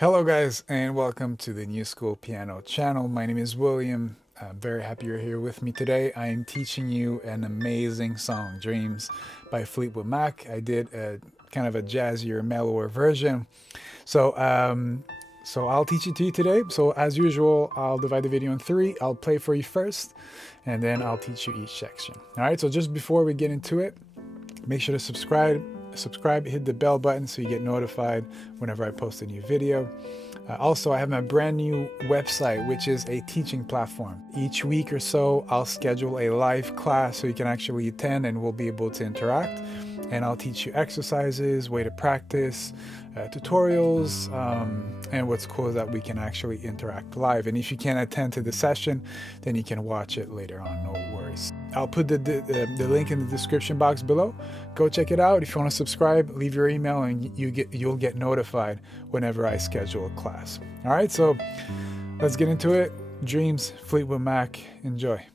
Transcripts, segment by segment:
Hello guys and welcome to the New School Piano channel. My name is William. I'm very happy you're here with me today. I am teaching you an amazing song, Dreams by Fleetwood Mac. I did a kind of a jazzier, mellower version. So I'll teach it to you today. So as usual, I'll divide the video in three. I'll play for you first and then I'll teach you each section. All right, so just before we get into it, make sure to subscribe, hit the bell button so you get notified whenever I post a new video. Also, I have my brand new website, which is a teaching platform. Each week or so, I'll schedule a live class so you can actually attend and we'll be able to interact. And I'll teach you exercises, way to practice, tutorials, and what's cool is that we can actually interact live. And if you can't attend to the session, then you can watch it later on, no worries. I'll put the link in the description box below. Go check it out. If you want to subscribe, leave your email and you'll get notified whenever I schedule a class. All right, so let's get into it. Dreams, Fleetwood Mac, enjoy.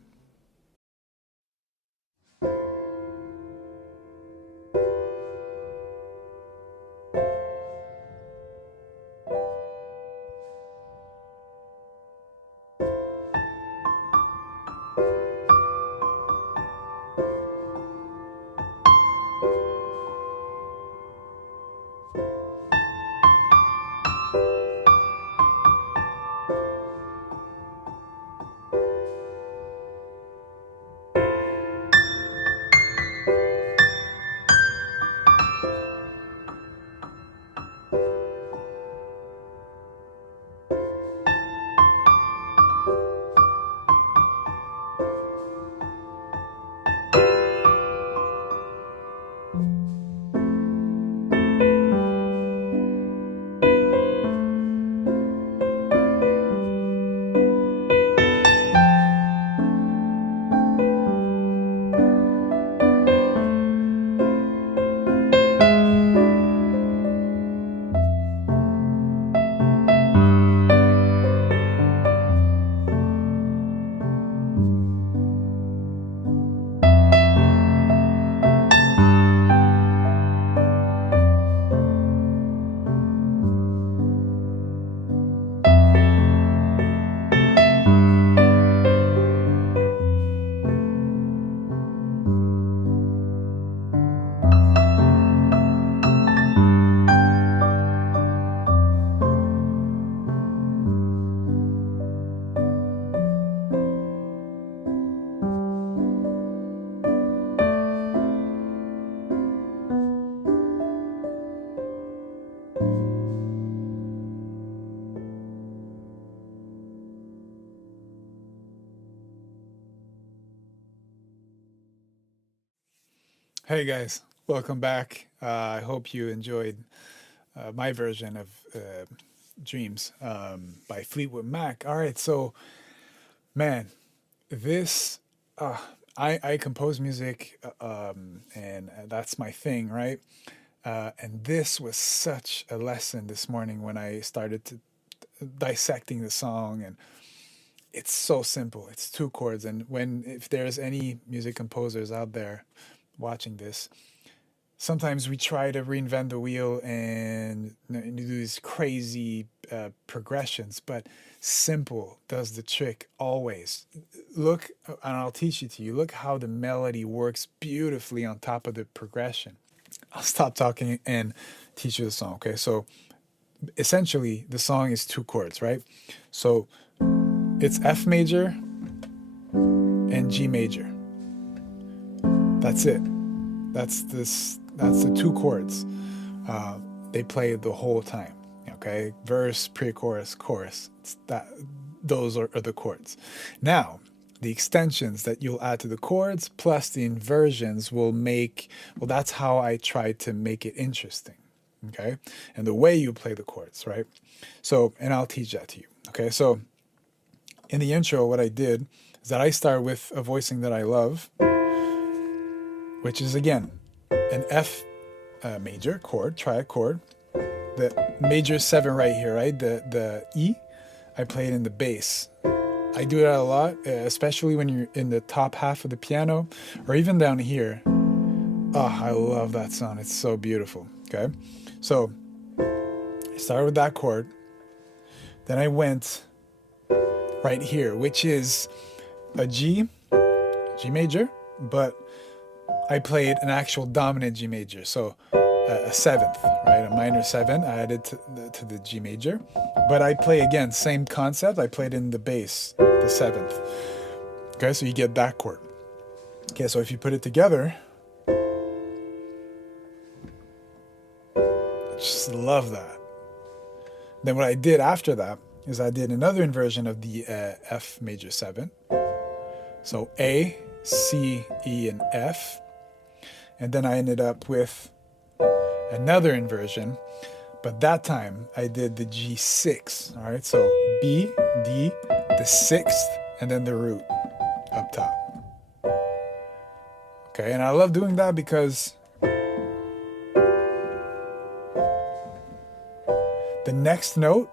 Hey guys, welcome back. I hope you enjoyed my version of Dreams by Fleetwood Mac. All right, so man, this I compose music and that's my thing, right? And this was such a lesson this morning when I started to dissecting the song, and it's so simple. It's two chords, and when if there's any music composers out there watching this, sometimes we try to reinvent the wheel and do these crazy progressions, but simple does the trick always. Look, and I'll teach it to you. Look how the melody works beautifully on top of the progression. I'll stop talking and teach you the song. Okay, so essentially the song is two chords, right? So it's F major and G major. That's it. That's the two chords. They play the whole time. Okay, verse, pre-chorus, chorus. It's that. Those are the chords. Now, the extensions that you'll add to the chords plus the inversions will make. Well, that's how I try to make it interesting. Okay, and the way you play the chords, right? So, and I'll teach that to you. Okay, so in the intro, what I did is that I start with a voicing that I love, which is again an F major chord, triad chord. The major 7 right here, right? The E, I play it in the bass. I do that a lot, especially when you're in the top half of the piano, or even down here. Oh, I love that sound. It's so beautiful. Okay, so I start with that chord, Then I went right here, which is a G major, but I played an actual dominant G major. So a seventh, right? A minor seven I added to the G major. But I play again, same concept. I played in the bass, the seventh. Okay, so you get that chord. Okay, so if you put it together, I just love that. Then what I did after that is I did another inversion of the F major 7. So A, C, E, and F. And then I ended up with another inversion, but that time I did the G6. All right, so B, D, the 6th, and then the root up top. Okay, and I love doing that because the next note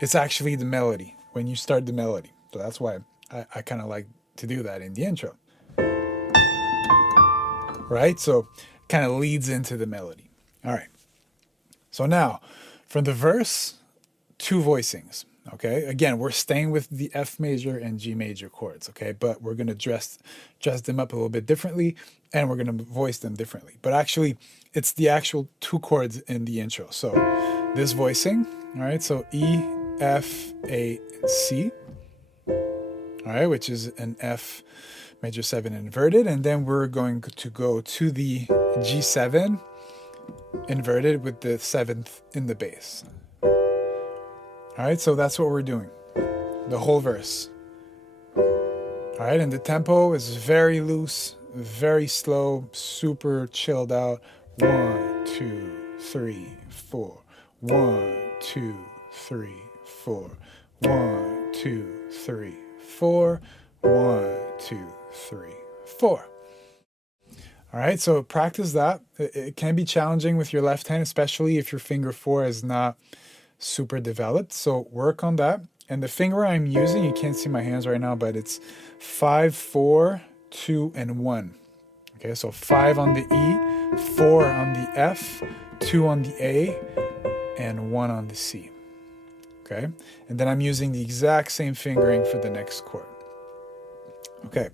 is actually the melody when you start the melody. So that's why I kind of like to do that in the intro. Right? So kind of leads into the melody. All right. So now from the verse, 2 voicings. Okay. Again, we're staying with the F major and G major chords. Okay. But we're going to dress them up a little bit differently and we're going to voice them differently. But actually, it's the actual 2 chords in the intro. So this voicing. All right. So E, F, A, and C. All right. Which is an F major 7 inverted, and then we're going to go to the G7 inverted with the 7th in the bass. All right, so that's what we're doing, the whole verse. All right, and the tempo is very loose, very slow, super chilled out. 1, 2, 3, 4. 1, 2, 3, 4. 1, 2, 3, 4. 1, 2, 3, 4. All right, so practice that. It can be challenging with your left hand, especially if your finger 4 is not super developed. So work on that. And the finger I'm using, you can't see my hands right now, but it's 5, 4, 2, and 1. Okay, so 5 on the E, 4 on the F, 2 on the A, and 1 on the C. Okay, and then I'm using the exact same fingering for the next chord. Okay,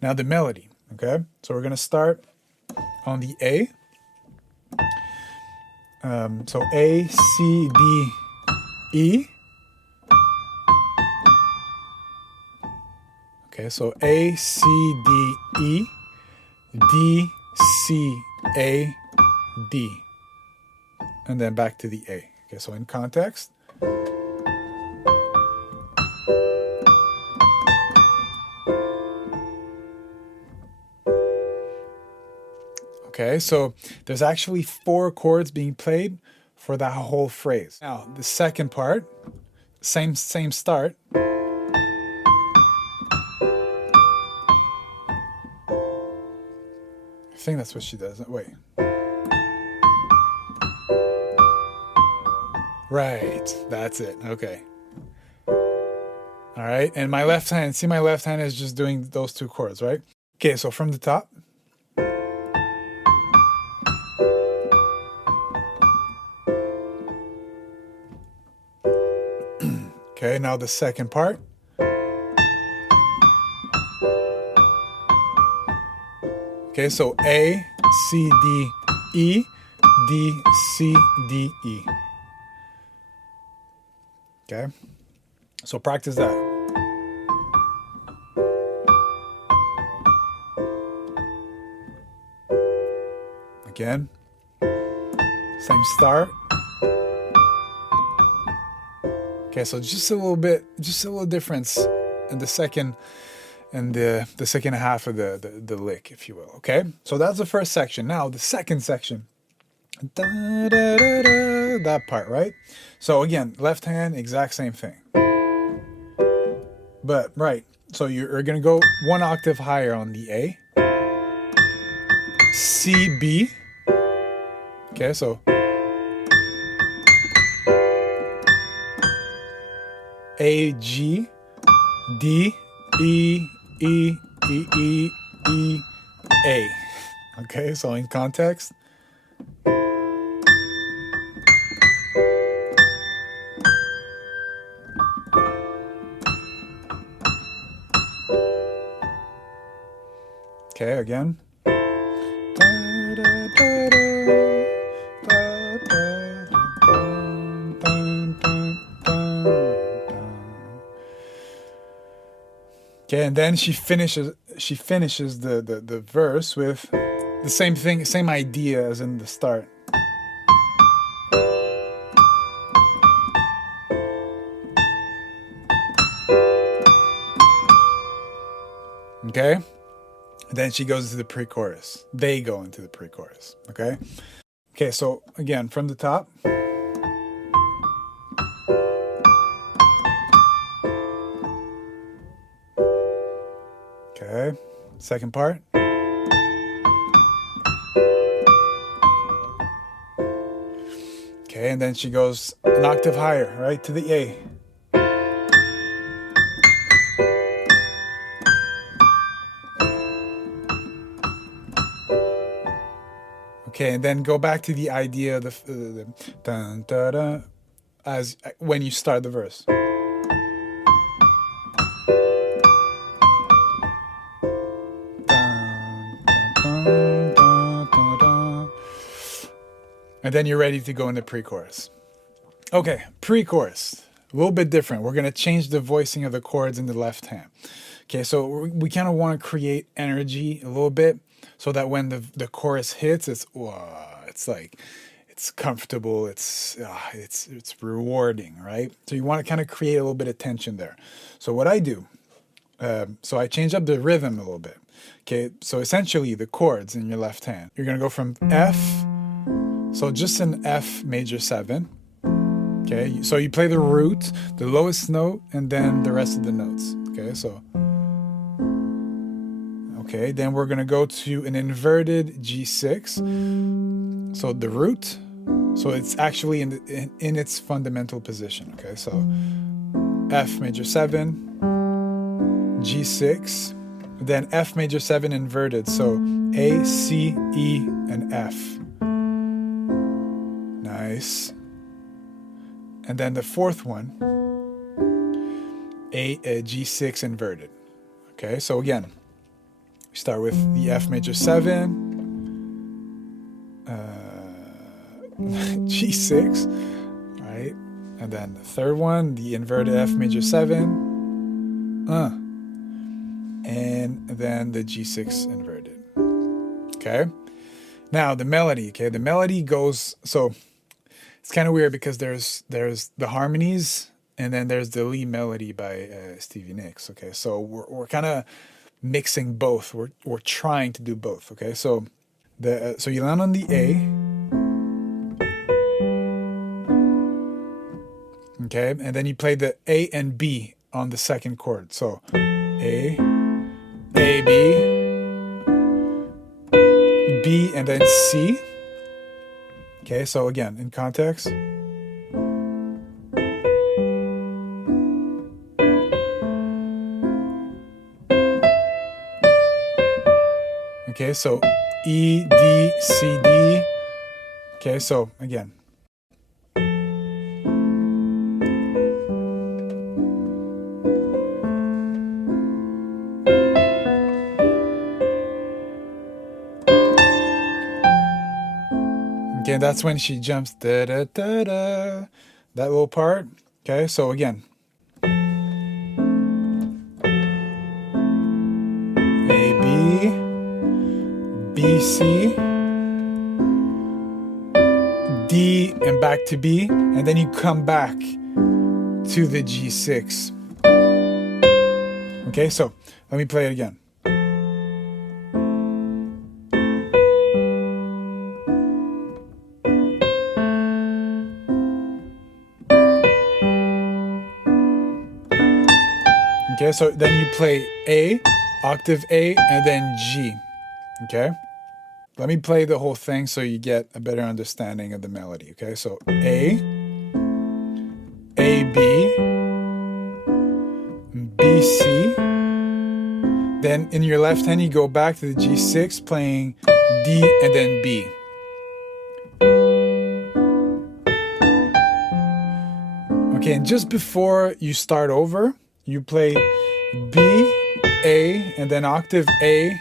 now the melody. Okay, so we're going to start on the A. So A, C, D, E. Okay, so A, C, D, E, D, C, A, D. And then back to the A. Okay, so in context. Okay, so there's actually 4 chords being played for that whole phrase. Now, the second part, same start. I think that's what she does. Wait. Right, that's it. Okay. All right, and my left hand, see my left hand is just doing those 2 chords, right? Okay, so from the top. Okay, now the second part. Okay, so A, C, D, E, D, C, D, E. Okay, so practice that. Again, same start. Okay, so just a little difference in the second and the second half of the lick, if you will. Okay, so that's the first section. Now the second section, da, da, da, da, that part, right? So again, left hand, exact same thing. But right, so you're gonna go 1 octave higher on the A, C, B. Okay, so A, G, D, E, E, E, E, E, A. Okay, so in context. Okay, again. Okay, and then she finishes the verse with the same thing, same idea as in the start. Okay? And then she goes into the pre-chorus. They go into the pre-chorus. Okay? Okay, so again, from the top. Okay, second part. Okay, and then she goes an octave higher, right, to the A. Okay, and then go back to the idea of the dun, da, da, as when you start the verse. And then you're ready to go into pre-chorus. Okay, pre-chorus. A little bit different. We're going to change the voicing of the chords in the left hand. Okay, so we kind of want to create energy a little bit so that when the chorus hits, it's like, it's comfortable, it's rewarding, right? So you want to kind of create a little bit of tension there. So what I do, so I change up the rhythm a little bit. Okay, so essentially the chords in your left hand, you're going to go from F, so just an F major 7. Okay, so you play the root, the lowest note, and then the rest of the notes. Okay, so. Okay, then we're going to go to an inverted G6. So the root, so it's actually in its fundamental position. Okay, so F major 7, G6, then F major 7 inverted. So A, C, E, and F. Nice. And then the fourth one, a G6 inverted. Okay, so again, we start with the F major 7, G6, right? And then the third one, the inverted F major 7, and then the G6 inverted. Okay, now the melody. Okay, the melody goes so. It's kind of weird because there's the harmonies and then there's the lead melody by Stevie Nicks. Okay, so we're kind of mixing both. We're trying to do both. Okay, so so you land on the A. Okay, and then you play the A and B on the second chord. So A, B, B, and then C. Okay, so again, in context. Okay, so E, D, C, D. Okay, so again. Okay, that's when she jumps, da da da da, that little part. Okay, so again. A, B, B, C, D, and back to B, and then you come back to the G6. Okay, so let me play it again. Okay, so then you play A, octave A, and then G. Okay? Let me play the whole thing so you get a better understanding of the melody. Okay, so A, B, B, C. Then in your left hand, you go back to the G6 playing D and then B. Okay, and just before you start over, you play B, A, and then octave A,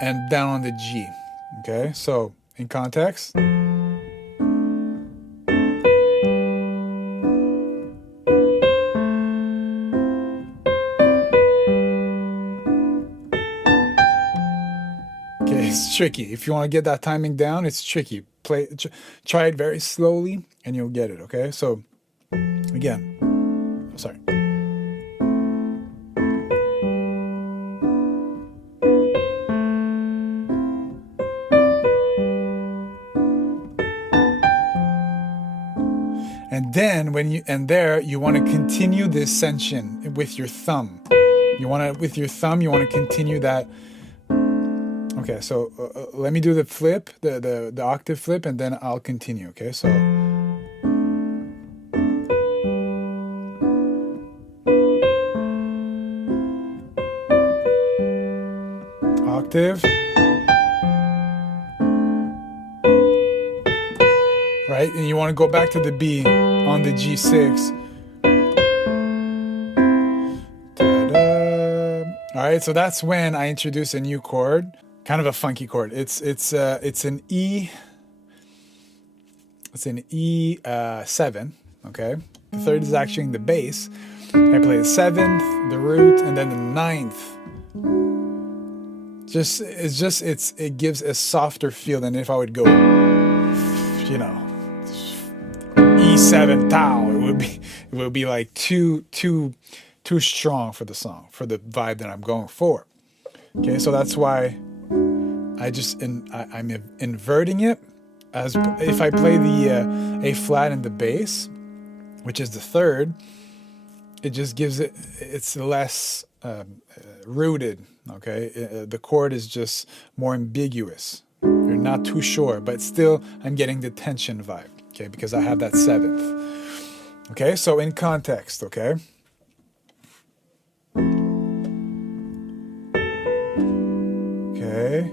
and down on the G. Okay, so in context. Okay, it's tricky. If you want to get that timing down, it's tricky. Try it very slowly and you'll get it, okay? So again, sorry. And then you want to continue the ascension with your thumb. You want to continue that. Okay, so let me do the flip, the octave flip, and then I'll continue. Okay, so octave, right? And you want to go back to the B on the G6. All right, so that's when I introduce a new chord, kind of a funky chord. It's an E. It's an E7. Okay, the third is actually in the bass. I play the seventh, the root, and then the ninth. It gives a softer feel than if I would go, you know, E7 tau. It would be like too strong for the song, for the vibe that I'm going for. Okay, so that's why I'm inverting it, as if I play the A flat in the bass, which is the third, it just gives it's less rooted. Okay, the chord is just more ambiguous. You're not too sure, but still I'm getting the tension vibe. Okay, because I have that seventh. Okay, so in context. Okay. Okay.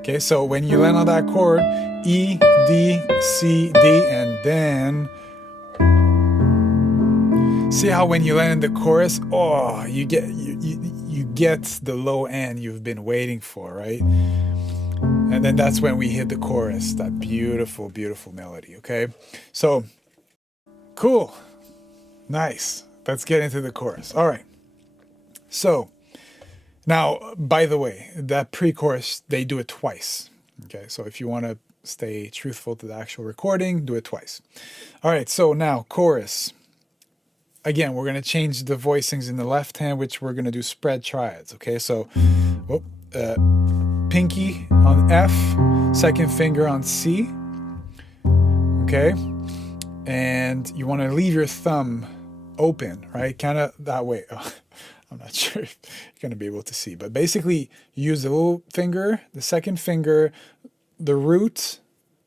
Okay, so when you land on that chord, E, D, C, D, and then see how when you land in the chorus, oh, you get the low end you've been waiting for, right? And then that's when we hit the chorus, that beautiful, beautiful melody. Okay, so cool, nice. Let's get into the chorus. All right. So now, by the way, that pre-chorus, they do it twice. Okay, so if you want to stay truthful to the actual recording, do it twice. All right, so now chorus. Again, we're going to change the voicings in the left hand, which we're going to do spread triads. Okay, so pinky on F, second finger on C. Okay, and you want to leave your thumb open, right? Kind of that way. Oh, I'm not sure if you're going to be able to see, but basically use the little finger, the second finger, the root,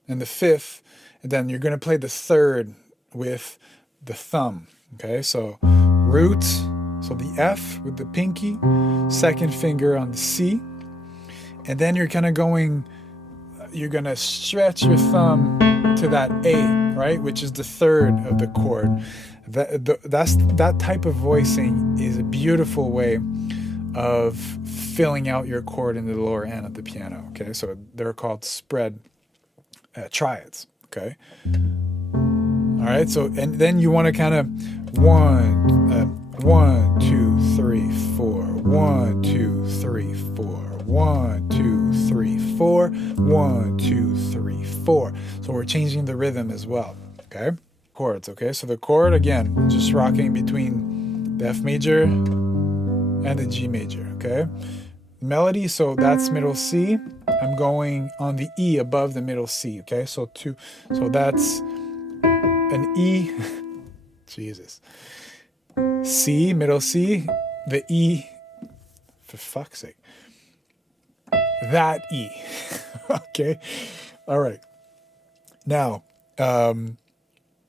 and the fifth, and then you're going to play the third with the thumb. Okay, so root, so the F with the pinky, second finger on the C, and then you're kind of going, you're going to stretch your thumb to that A, right, which is the third of the chord. That type of voicing is a beautiful way of filling out your chord in the lower end of the piano. Okay, so they're called spread triads. Okay, all right. So and then you want to kind of 1, 2, 3, 4, 1, 2, 3, 4, 1, 2, 3, 4, 1, 2, 3, 4. So we're changing the rhythm as well. Okay. Chords. Okay, so the chord, again, just rocking between the F major and the G major. Okay, melody, so that's middle C. I'm going on the E above the middle C. Okay, so that's an E. Jesus. C, middle C, the E. For fuck's sake. That E. Okay. All right. Now,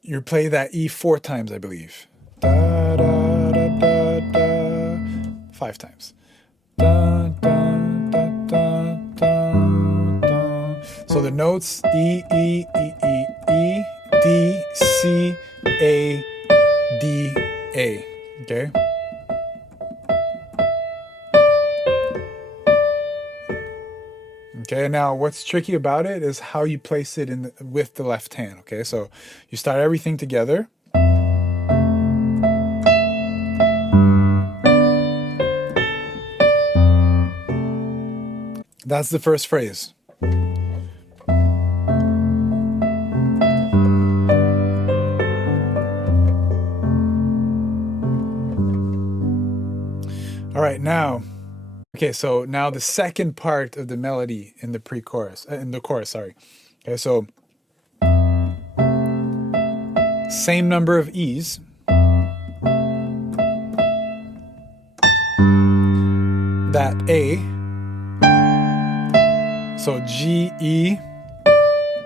you play that E 4 times, I believe. Da, da, da, da, da. 5 times. Dun, dun, dun, dun, dun, dun. So the notes E, E, E, E, E, D, C, A, D, A. Okay. Okay, now what's tricky about it is how you place it in with the left hand. Okay, so you start everything together. That's the first phrase. All right, now, okay, so now the second part of the melody in the pre-chorus, in the chorus, sorry. Okay, so same number of E's. That A. So G, E,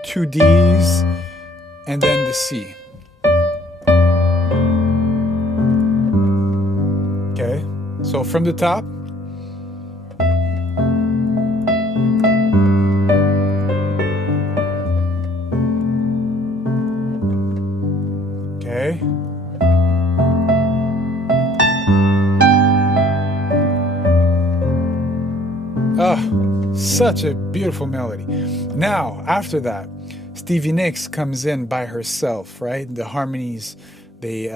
2 D's, and then the C. Okay, so from the top. Okay. Oh, such a beautiful melody. Now, after that, Stevie Nicks comes in by herself, right? The harmonies, they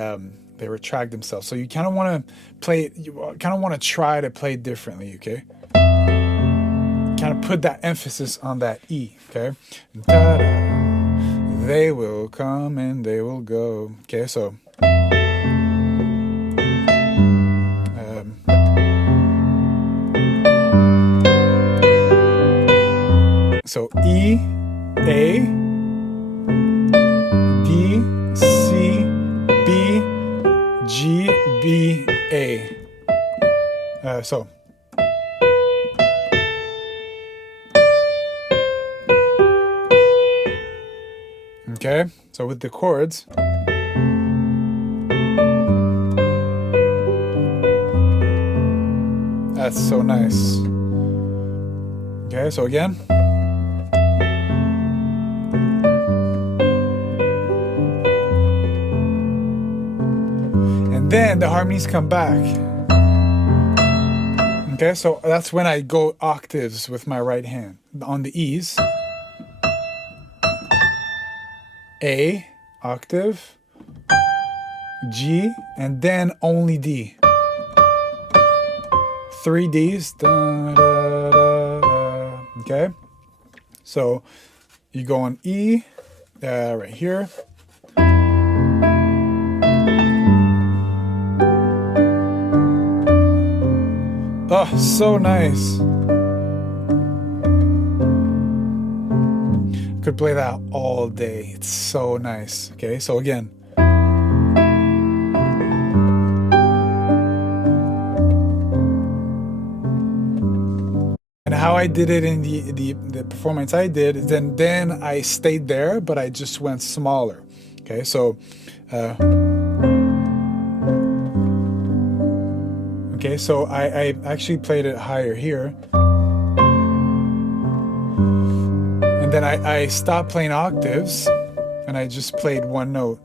retract themselves. So you kind of want to play, you kind of want to try to play differently, okay? Kind of put that emphasis on that E, okay? Ta-da, they will come and they will go. Okay, so so E, A, D, C, B, G, B, A. So. Okay, so with the chords. That's so nice. Okay, so again. And then the harmonies come back. Okay, so that's when I go octaves with my right hand. On the E's. A, octave, G, and then only D. 3 Ds. Da, da, da, da. Okay, so you go on E, right here. Oh, so nice. Could play that all day. It's so nice. Okay, so again. And how I did it in the performance I did is then I stayed there, but I just went smaller. Okay, so okay, so I actually played it higher here. And then I stopped playing octaves and I just played one note.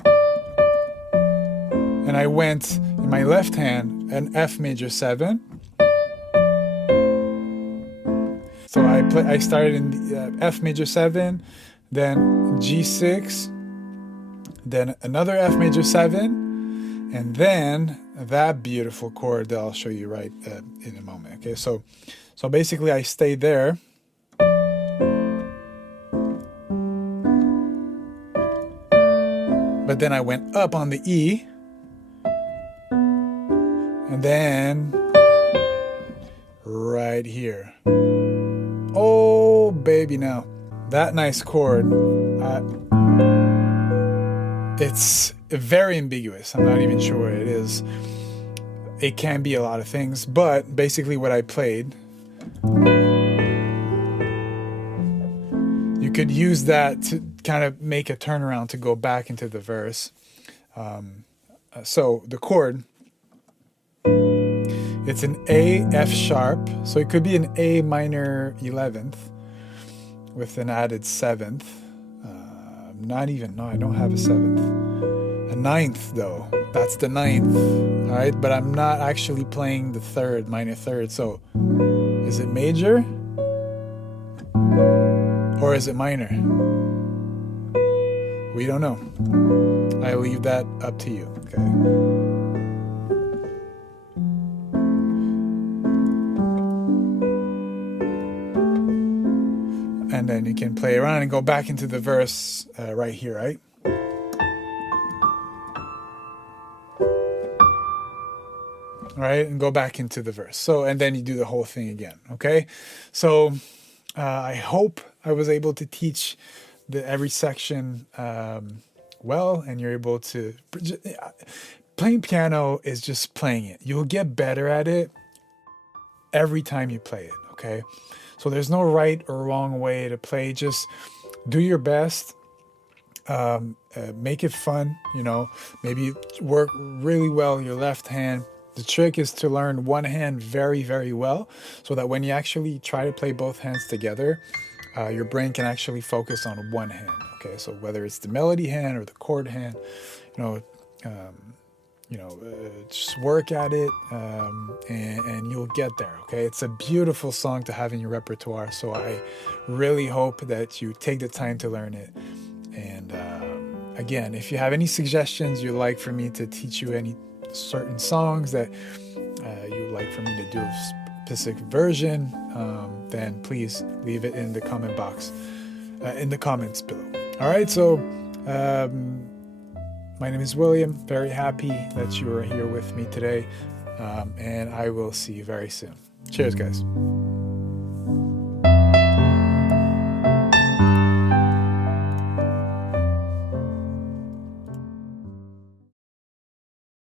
And I went in my left hand an F major 7. So I started in the, F major 7, then G6, then another F major 7, and then that beautiful chord that I'll show you right in a moment. Okay, so basically I stayed there. But then I went up on the E, and then right here. Oh, baby, now that nice chord, it's very ambiguous. I'm not even sure what it is. It can be a lot of things, but basically what I played, you could use that to kind of make a turnaround to go back into the verse. So the chord It's an A F sharp, so it could be an A minor 11th with an added 7th. Not even, no, I don't have a 7th. A 9th though, that's the 9th. All right, but I'm not actually playing the 3rd, minor 3rd. So is it major or is it minor? We don't know. I leave that up to you, okay? And then you can play around and go back into the verse right here, right? All right, and go back into the verse. So, and then you do the whole thing again, okay? So, I hope I was able to teach every section well, and you're able to... Playing piano is just playing it. You'll get better at it every time you play it, okay? So there's no right or wrong way to play. Just do your best. Make it fun, you know. Maybe work really well your left hand. The trick is to learn one hand very, very well so that when you actually try to play both hands together, your brain can actually focus on one hand, okay? So whether it's the melody hand or the chord hand, just work at it, and you'll get there, okay? It's a beautiful song to have in your repertoire, so I really hope that you take the time to learn it. And again, if you have any suggestions you'd like for me to teach you, any certain songs that you'd like for me to do a specific version, then please leave it in the comment box, in the comments below. All right, so my name is William. Very happy that you are here with me today, and I will see you very soon. Cheers, guys.